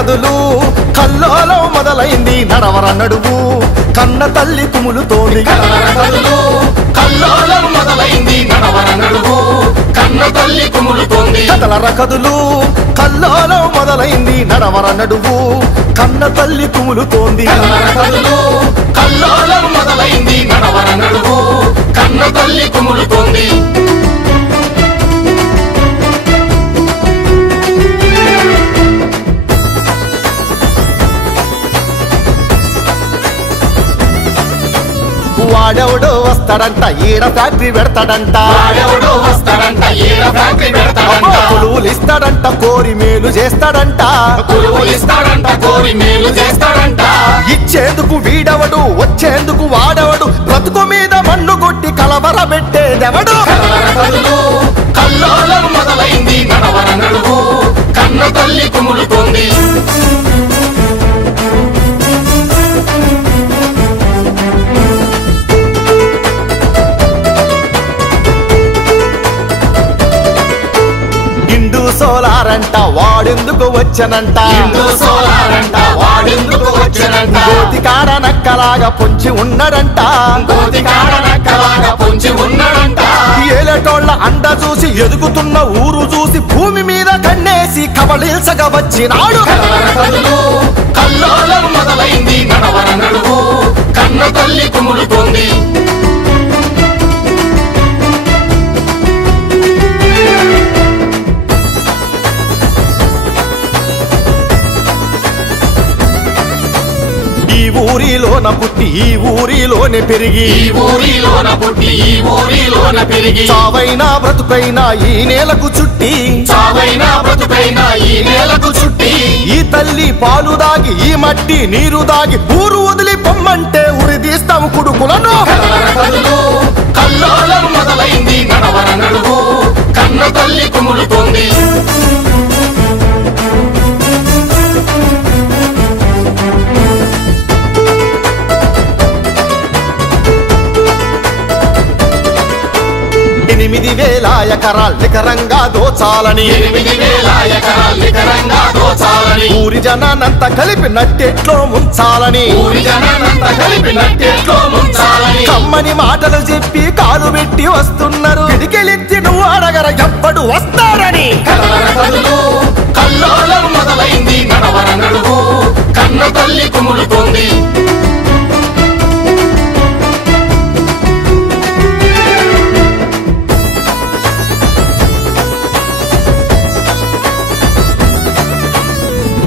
కదులు కల్లోలం మొదలైంది నడవర నడువు కన్న తల్లి కుములుతోంది కదులు కల్లోలం మొదలైంది నడవర నడువు కన్న తల్లి కుములుతోంది కదలర కదులు కల్లోలం మొదలైంది నడవర నడువు కన్న తల్లి కుములుతోంది కదులు కల్లోలం మొదలైంది నడవర నడువు కన్న తల్లి కుములుతోంది వాడెవడో వస్తాడంట ఈడ ఫ్యాక్టరీ పెడతాడంట వాడెవడో వస్తాడంట ఈడ ఫ్యాక్టరీ పెడతాడంట కొలువులు ఇస్తాడంట కోరి మేలు చేస్తాడంట కొలువులు ఇస్తాడంట కోరి మేలు చేస్తాడంట ఇచ్చేందుకు వీడవడు వచ్చేందుకు వాడవడు బ్రతుకు మీద మన్ను కొట్టి కలవర పెట్టేదెవడు కదులు కల్లోలం మొదలైంది నడవర నడువు కన్న తల్లి కుములుతోంది సోలారంట వాడెందుకు వచ్చనంట సోలారంట వాడెందుకు వచ్చనంట గోతి కాడ నక్కలాగా పొంచి ఉన్నాడంట గోతి కాడ నక్కలాగా పొంచి ఉన్నాడంట ఏలేటోళ్ళ అండ చూసి ఎదుగుతున్న ఊరు చూసి భూమి మీద కన్నేసి కబళిల్సగా వచ్చినాడు కదులు కల్లోలం మొదలైంది నడవర నడువు కన్న తల్లి కుములుతోంది ఈ ఊరిలోన పుట్టి ఈ ఊరిలోనే పెరిగి ఈ ఊరిలోన పుట్టి ఈ ఊరిలోన పెరిగి చావైనా బ్రతుకైనా ఈ నేలకు చుట్టి చావైనా బ్రతుకైనా ఈ నేలకు చుట్టి ఈ తల్లి పాలు దాగి ఈ మట్టి నీరు దాగి ఊరు వదిలి పొమ్మంటే ఉరిదీస్తాము కుడుకులను కదులు కల్లోలం మొదలైంది నడవర నడువు కన్న తల్లి కుములుతోంది ఎనిమిది వేల ఎకరాలు నికరంగా దోచాలని 8,000 ఎకరాలు నికరంగా దోచాలని ఊరి జనానంతా కలిపి నట్టెట్లో ముంచాలని ఊరి జనానంతా కలిపి నట్టెట్లో ముంచాలని కమ్మని మాటలు చెప్పి కాలు పెట్టి వస్తున్నారు పిడికెలెత్తి నువ్వు అడగర ఎప్పుడు వస్తారని కదులు కల్లోలం మొదలైంది నడవర నడువు కన్న తల్లి కుములుతోంది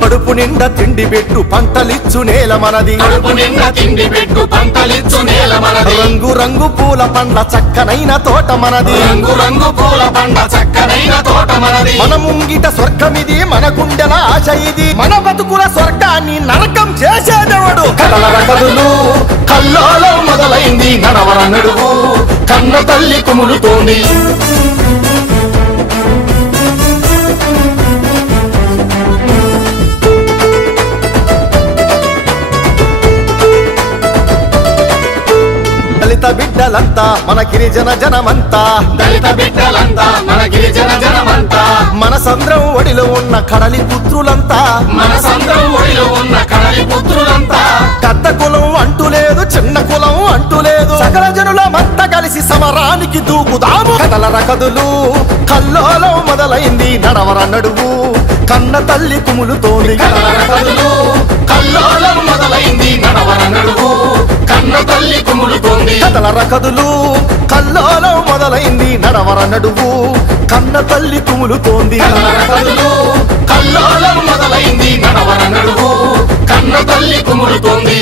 కడుపు నిండా తిండి పెట్టు పంటలిచ్చు నేల మనది కడుపు నిండా తిండి పెట్టు పంటలిచ్చు నేల మనది రంగు రంగు పూల పండ్ల చక్కనైన తోట మనది రంగు రంగు పూల పండ చక్కనైన తోట మనది మన ముంగిట స్వర్గమిది మన గుండెల ఆశ ఇది మన బతుకుల స్వర్గాన్ని నరకం చేసేదెవడు కదలర కదులు కల్లోలం మొదలైంది నడవర నడువు కన్న తల్లి కుములుతోంది దళిత బిడ్డలంతా మన గిరిజన జనమంతా దళిత బిడ్డలంతా మన గిరిజన జనమంతా మన సంద్రం ఒడిలో ఉన్న కడలి పుత్రులంతా మన సంద్రం ఒడిలో ఉన్న కడలి పుత్రులంతా పెద్ద కులం అంటూ లేదు చిన్న కులం అంటూ లేదు సకల జనులమంతా కలిసి సమరానికి దూకుదాము కదలర కదులు కల్లోలం మొదలైంది నడవర నడువు కన్న తల్లి కుములుతోంది కదలర కదులు కల్లోలం మొదలైంది నడవర నడువు కన్న తల్లి కుములుతోంది కదలర కదులు కల్లోలం మొదలైంది నడవర నడువు కన్న తల్లి కుములుతోంది కదలర కదులు కల్లోలం మొదలైంది నడవర నడువు కన్న తల్లి కుములుతోంది